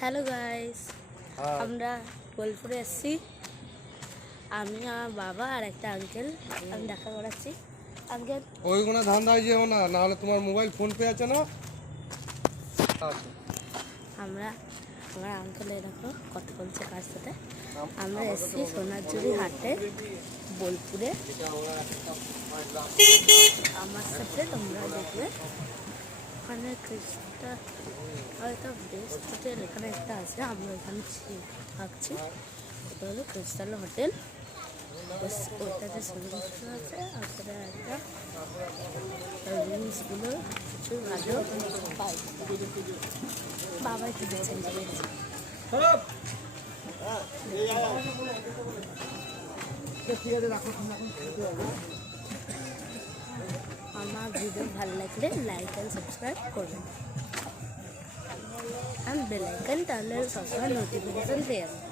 Hello guys, আমরা বোলপুরে এসেছি। আমি আমার বাবা আর একটা আঙ্কেল, আমি দেখা করাচ্ছি। আঙ্কেল ওইগুলো ধান্দায় যেও না, নাহলে তোমার মোবাইল ফোন পে আছে না। আমরা আমার আঙ্কেল দেখো কত বলছে কার সাথে। আমরা এসেছি সোনারঝুরি হাটে বোলপুরে। আমার সাথে তোমরা দেখবে ওখানে ক্রিস্টা হয়তো বেস্ট হোটেল এখানে একটা আছে, আমরা এখানে থাকছি। ওটা হলো ক্রিস্টাল হোটেল, ওটাতে সুন্দর আছে। আর সেটা একটা রুমসগুলো কিছু ভালো পাই। বাবা একটু বেছে নিয়েছে। আমার ভিডিও ভালো লাগলে লাইক অ্যান্ড সাবস্ক্রাইব করবেন, আর বেল আইকন তাহলে সবসময় নোটিফিকেশন পেয়ে যাবেন।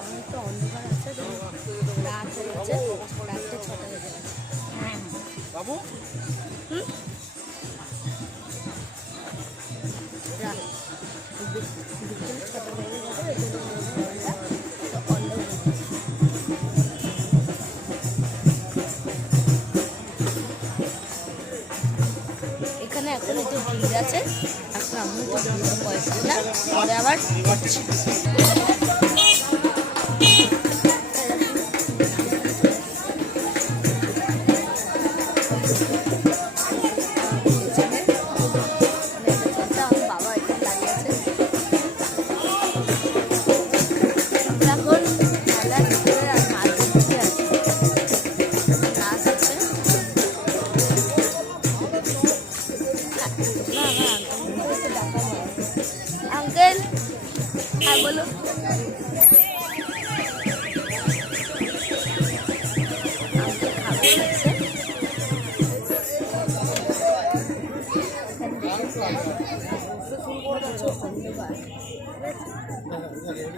অনেকটা অন্ধকার আছে, রাত হয়ে গেছে, রাত্রে 6টা বেজে গেছে। বাবু বিকেল 6টা বেজে গেছে, এখানে এখন একটু ভিড় আছে। এখন আমি একটু পয়সা দিলাম, পরে আবার করছি। আঙ্কেল হ্যাঁ বলো।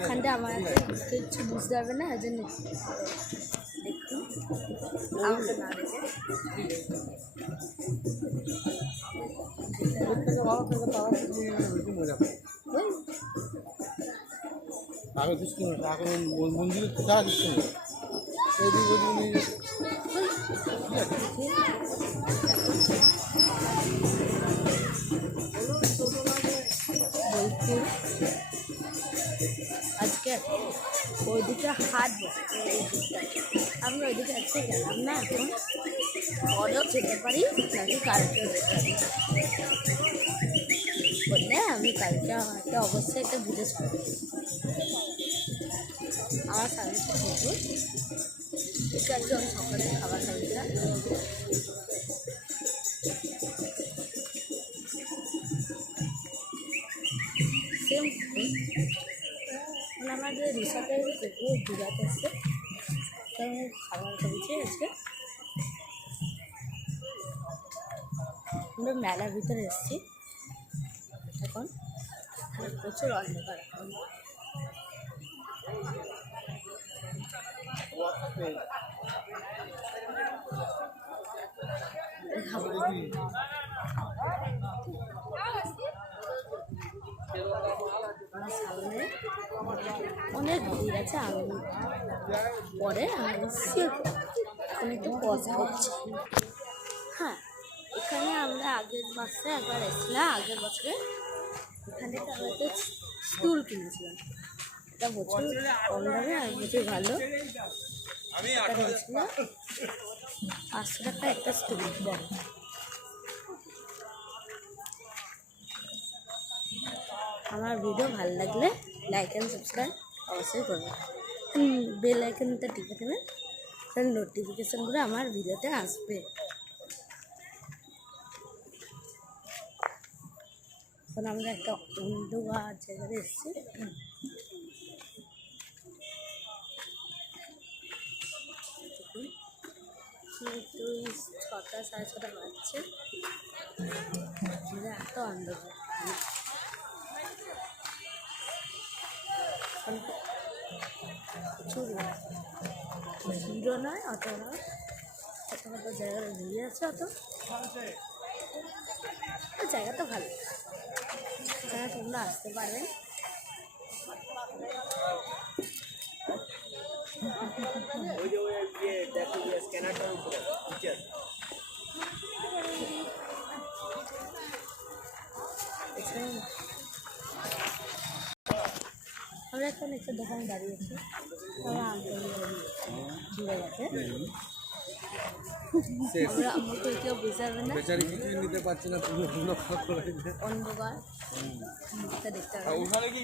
এখানটা আমার কিছু বুঝতে পারবে না, এই জন্য দেখুন আমাকে না দেখে আগে কিছু এখন মন্দিরে তারা কিছু আজকে ওইদিকে হাট বসে, আমরা ওইদিকে আজকে গেলাম না। এখন পরেও যেতে পারি নাকি কালকেও যেতে পারি বললে আমি কালকে হয়তো অবশ্যই একটা ভিডিও ছাড়ব। আমার সামনে কুকুর কালকে আমি সকালে খাবার খাইছিলাম। সেম আমাদের রিসর্টের কুকুর ঘুরাতে এসছে, আমি খাবার খাইছি আজকে। আমরা মেলার ভিতরে এসেছি এখন, প্রচুর অন্ধকার। সামনে অনেক ভিড় আছে, আমি পরে আমি এখন একটু পজ করছি। হ্যাঁ, এখানে আমরা আগের মাসে একবার এসেছিলাম, আগের বছরে এখানে আমরা একটা স্টুল কিনেছিলাম। এটা প্রচুর কম দামে আর প্রচুর ভালো। এটা হয়েছিল 500 টাকা একটা স্টুল বড়। আমার ভিডিও ভালো লাগলে লাইক অ্যান্ড সাবস্ক্রাইব অবশ্যই করবেন, বেল আইকনটা টিপে দেবেন, তাহলে নোটিফিকেশানগুলো আমার ভিডিওতে আসবে। এখন আমরা একটা অন্ধকার জায়গায় এসেছি। কিন্তু 6টা 6:30 বাজছে, এত অন্ধকার। প্রচুর ভিড়ও নয়, অত নয়, তোমার তো জায়গাটা ঘুরে যাচ্ছে অত জায়গাটা ভালো এখানে তোমরা আসতে পারবেন আমরা এখন একটা দোকানে দাঁড়িয়েছি আমরা ঘুরে গেছে আমরা আমাকে কেউ বুঝতে পারবে না বেচারি কিছুই নিতে পারছে না পুরো অন্ধকার মুখটা দেখতে হবে ওখানে কি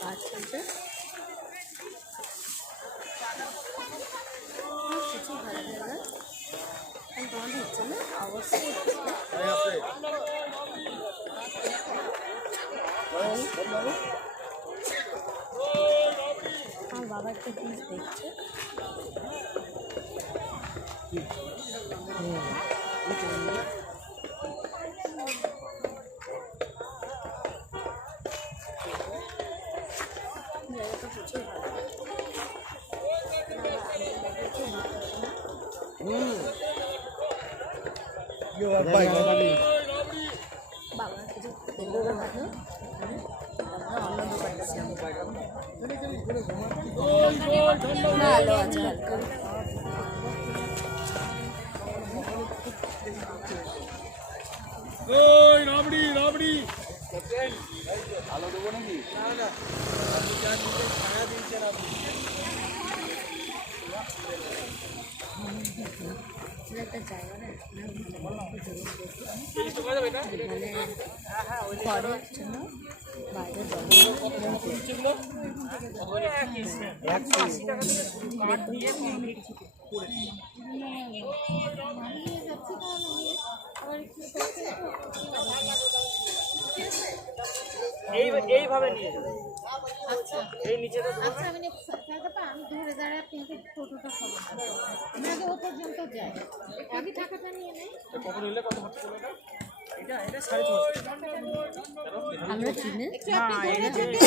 কাজ চলছে কিছু ভালো জায়গা তোমাদের ইচ্ছে না অবশ্যই আমার বাবা একটা জিনিস দেখছে জায়গাটা প্রচুর ভালো বাবার কিছু ভালো অন্য দোকান ভালো আছে রাবড়ি রাবড়ি ভালো দেবো নাকি না না আপনি যা দিতে ছায়া দিচ্ছেন আপনি একটা জায়গা না ঘরের জন্য বাইরে এইভাবে নিয়ে যাবে আচ্ছা এই নিচেটা আচ্ছা আমি আমি ধরে দাঁড়ায় আপনাকে ফটোটা খাবো আগে ও পর্যন্ত যাই আগে টাকাটা নিয়ে নেই কখন নিলে কত খরচ করবে এটা এটা 3.5 আমরা কিনে একটু আপনি ধরে থেকে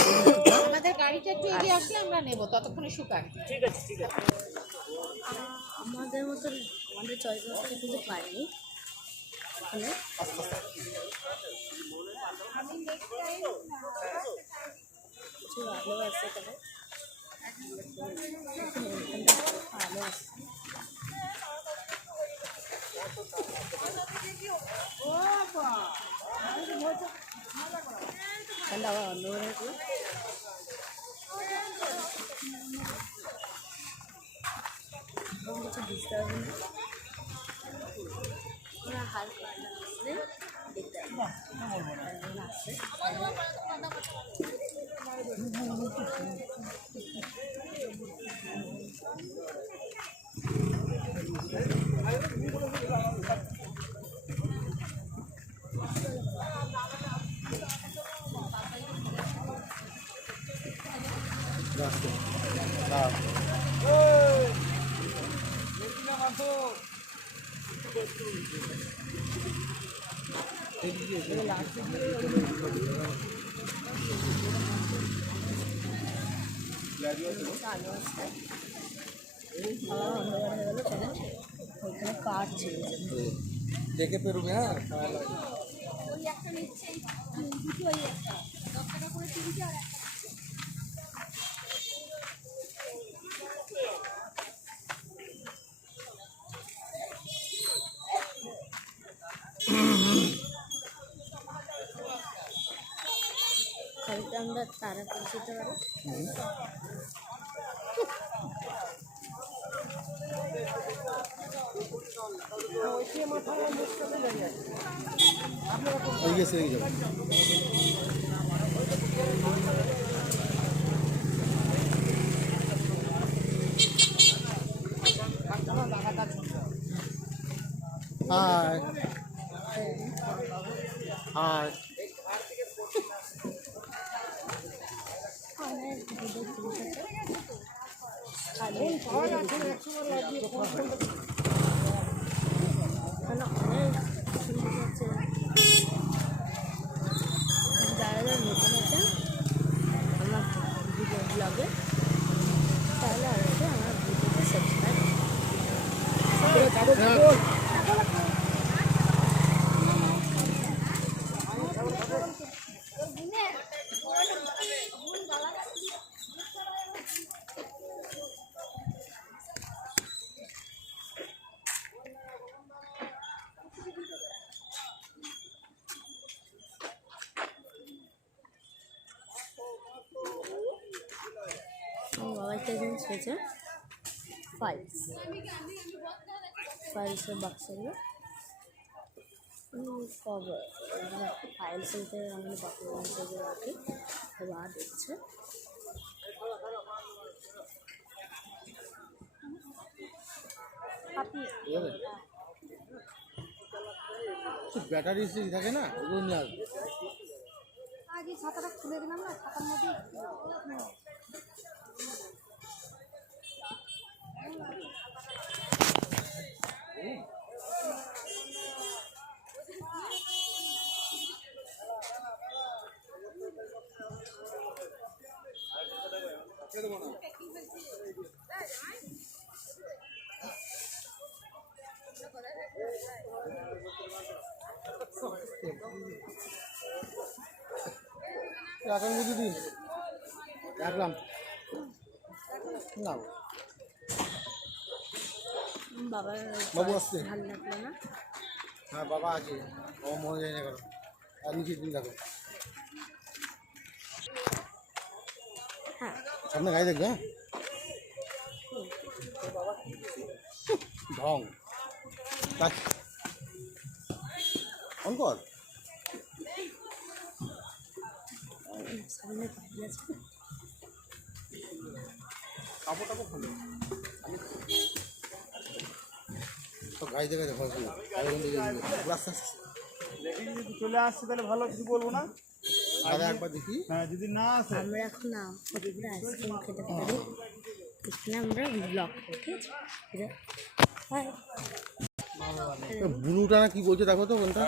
আমাদের গাড়িটা একটু এগিয়ে আসলে আমরা নেব ততক্ষণে শুকায় ঠিক আছে ঠিক আছে আমাদের মতন আমাদের চয়েস মতো কিছু পাইনি ওখানে কিছু ভালো আছে এখানে ভালো আছে ঠান্ডা আবার অন্য করে কিছু বুঝতে হবে না ওরা হালকা আসলে দেখতে আসছে চালু আছে ওইখানে কাঠ ছিল দেখে পেরুবে হ্যাঁ খালিতে আমরা তারা পৌঁছতে পারি হয়ে গেছে হয়ে যাবে হাই হাই অনেক দুধের জিনিস আছে এখানে অনেক জিনিস আছে যারা যারা নতুন আছেন আমার ভিডিও ব্লগে আমার বাবা একটা জিনিস হয়েছে ফাইলসের বাক্সগুলো কভার ফাইলসের আমাদের ডকুমেন্টসগুলো রাখি বাবা দেখছে ব্যাটারি থাকে না ওগুলো নিয়ে আসবে। আজ এই ছাতাটা খুলে দিলাম না, ছাতার মধ্যে রাখেন দিদি রাখলাম না বাবার বাবু আসছে। ভালো লাগলো না হ্যাঁ বাবা আছে বাবা মনে যায় না কেন আর নিচে দিন দেখো হ্যাঁ সামনে গাড়ি দেখবে হ্যাঁ ঢং অন কর সামনে গাড়ি আছে কাপড় টাপড় খুলে তো গাড়ি দেখে দেখো রাস্তা দেখি যদি চলে আসছে তাহলে ভালো, কিছু বলবো না। দাদা একবার দেখি হ্যাঁ যদি না আসে আমরা এখন হোটেলে আইসক্রিম খেতে পারি এখানে আমরা ব্লগ করি ঠিক আছে হাই ব্লুটা না কি বলছে দেখো তো কোনটা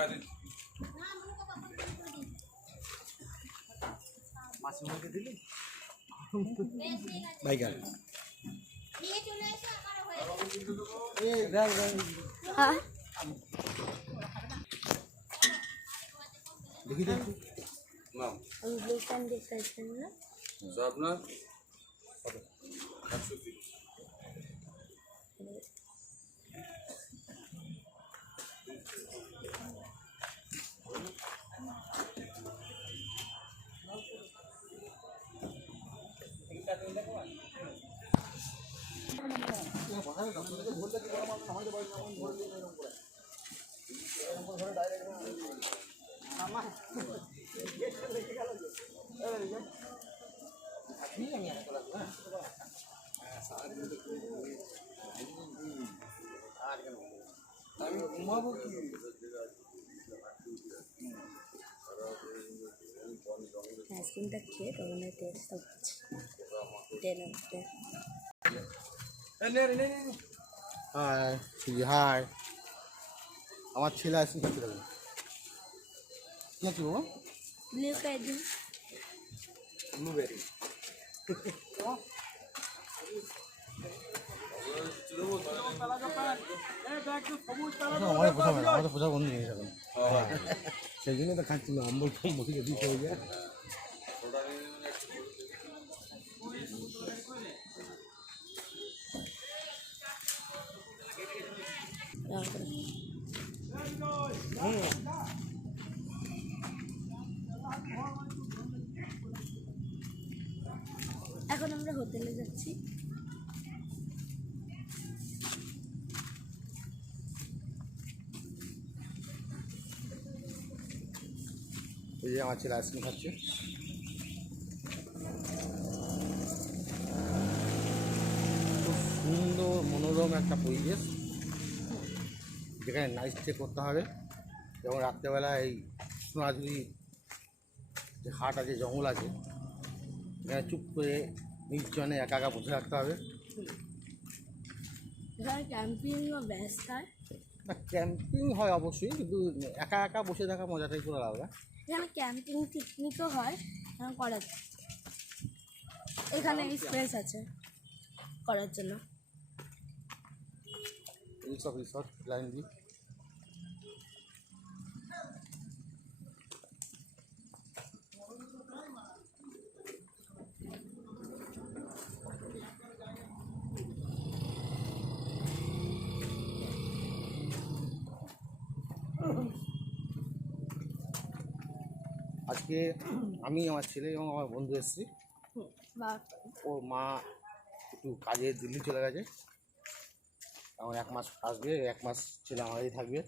মাছের মধ্যে দিলি বাইকার হ্যাঁ দেখি দেখি আমি ব্লু প্যান্ট দেখতেছেন না আপনার আমি ঘুমাবো কি আইসক্রিমটা খেয়ে তখন টেস্টটা হচ্ছে টেনে উঠতে হাই হাই আমার ছেলে আসছে করতে যাবে কি আছে বাবা ব্লু প্যান্ট ব্লুবেরি আমাদের পোষা বন্ধু নিয়ে যাবেন সেই জন্য তো খাচ্ছিল আম্বল কম্বল দিতে হয়ে যায় এখন আমরা হোটেলে যাচ্ছি এই যে আমার ছেলে আইসক্রিম খাচ্ছে খুব সুন্দর মনোরম একটা পরিবেশ যেখানে নাইট স্টে করতে হবে এবং রাত্রেবেলা এই সোনাঝুরি যে হাট আছে জঙ্গল আছে এখানে চুপ করে নির্জনে একা একা বসে থাকতে হবে এখানে ক্যাম্পিংও ব্যস্ত হয় না ক্যাম্পিং হয় অবশ্যই কিন্তু একা একা বসে থাকা মজাটাই পুরো আলাদা এখানে ক্যাম্পিং পিকনিকও হয় করা যায় এখানে স্পেস আছে করার জন্য হিলস অফ রিসর্ট লাইন দিয়ে। আজকে আমি, আমার ছেলে এবং আমার বন্ধু এসেছি। বা ওর মা একটু কাজে দিল্লি চলে গেছে, এখন 1 মাস আসবে, 1 মাস ছেলে আমাদেরই থাকবে।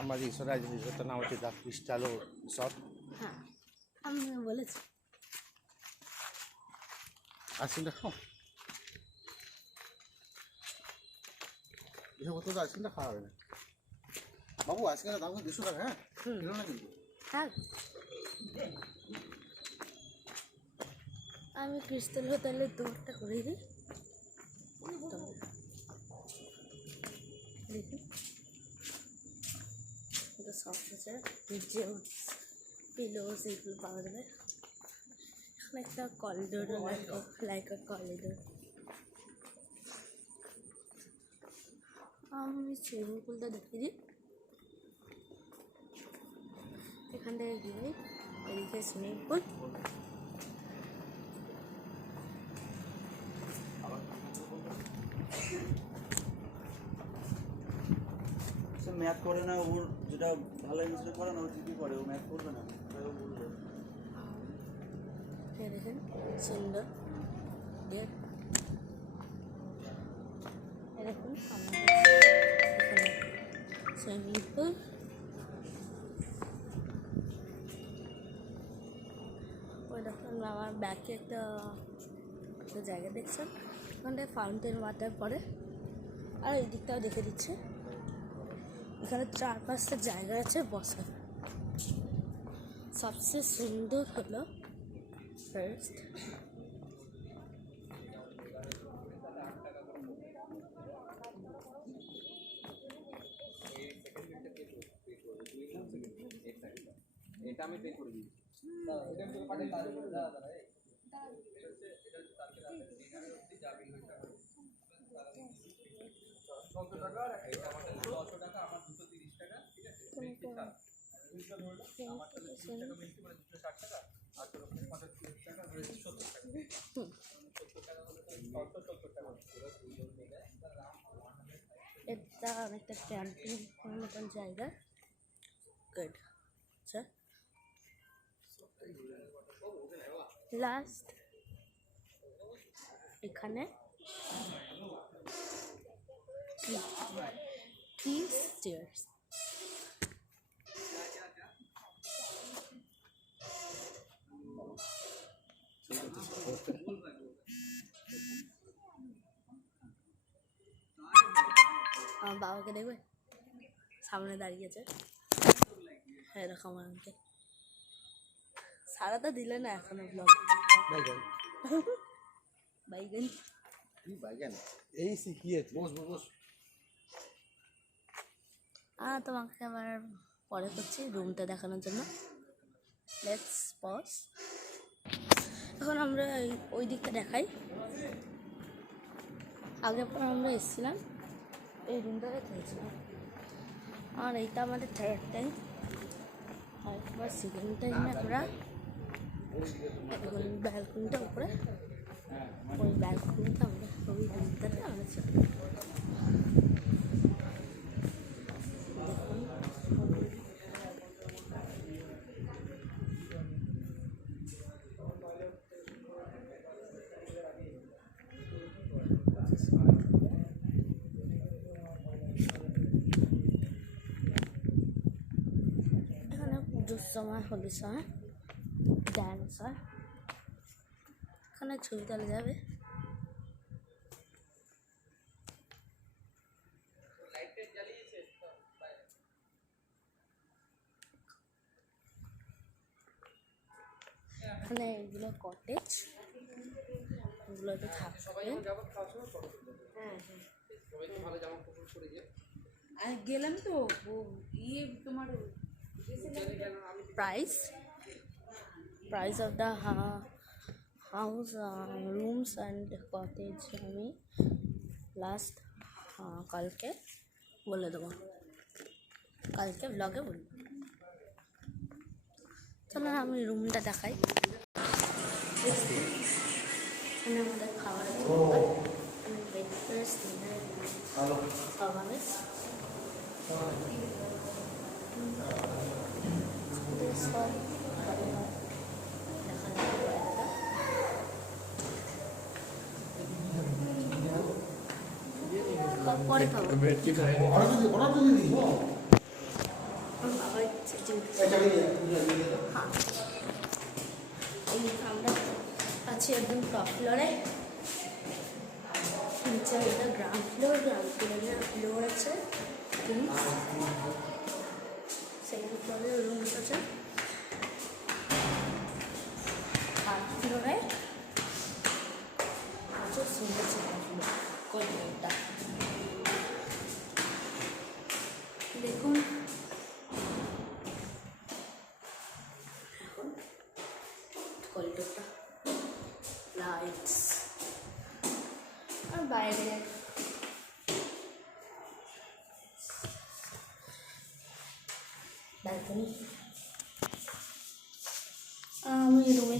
আমার রিসর্ট আছে, রিসর্টটার নাম হচ্ছে দ্য ক্রিস্টালো রিসর্ট। হ্যাঁ, আমি বলেছি। আইসক্রিমটা খাও, এসব তো আইসক্রিমটা খাওয়া হবে না বাবু। আইসক্রিমটা দাম 200 টাকা, হ্যাঁ কিলো না কিন্তু। হ্যাঁ, আমি ক্রিস্টাল হোটেলে 2টা করে দিই। দেখি এটা সফট আছে, নিচে পিলোস এগুলো পাওয়া যাবে। এখানে একটা করিডোর, লাইক আ করিডোর। আমি সুইমিং পুলটা দেখিয়ে দিই। এখান থেকে গিয়ে এদিকে সুইমিং পুল। ম্যাথ করে না, ওর যেটা ভালো জিনিসটা করে না, ও ঠিকই করে, ও ম্যাথ করবে না, তাই ও বলবে। দেখেন সুন্দর গেট। দেখুন আমাদের এখানে সুইমিং পুল। ওই দেখুন আমার ব্যাকে একটা জায়গা দেখছেন, ওখানটায় ফাউন্টেন ওয়াটার পড়ে। আর এই দিকটাও দেখে দিচ্ছে, এখানে 4-5টা জায়গা আছে বসার। সবচেয়ে সুন্দর হলো ফার্স্ট এটা আমি পে করে দিচ্ছি। এটা অনেকটা ক্যাম্পিং মতন জায়গা। গুড। আচ্ছা, লাস্ট এখানে থ্রি স্টেয়ার্স। আমার বাবাকে দেখবে, সামনে দাঁড়িয়েছে, হ্যাঁ এরকম আমাকে সারাটা দিলে না এখনো ব্লগ। বাইগান বাইগান কি বাইগান, এই শিখিয়েছে। বস বস বস। তোমাকে আবার পরে করছি রুমটা দেখানোর জন্য। Let's pause. এখন আমরা ওই দিকটা দেখাই। আগে পর আমরা এসেছিলাম এই রুমটাতে খেয়েছিলাম, আর এইটা আমাদের থার্ড টাইম। আর একবার সেকেন্ড টাইম আমরা ব্যালকনিটা উপরে, ওই ব্যালকনিটা আমরা ওই রুমটাতে আমরা ছিলাম। এখানে পুজোর সময় হলে সময় ডান্স হয়, এখানে ছবি তোলা যাবে। এখানে এগুলো কটেজ, এগুলোতে থাকবে। হ্যাঁ হ্যাঁ, আর গেলাম তো তোমার price of the house, rooms and cottage আমি লাস্ট কালকে বলে দেবো, কালকে ব্লগে বলবো। চলো আমি রুমটা দেখাই। এখানে আমাদের খাবারের ব্রেকফাস্ট সব হবে। সব পরে খাবো। বাবা হ্যাঁ, আমরা আছি একদম টপ ফ্লোরে, নিচে এটা গ্রাউন্ড ফ্লোর আছে, সেকেন্ড ফ্লোরে রুমস আছে, থার্ড ফ্লোরে আছে সুন্দর করিডোরটা। দেখুন এখন করিডোরটা, লাইটস আর বাইরে ব্যালকনি। আমি রুমে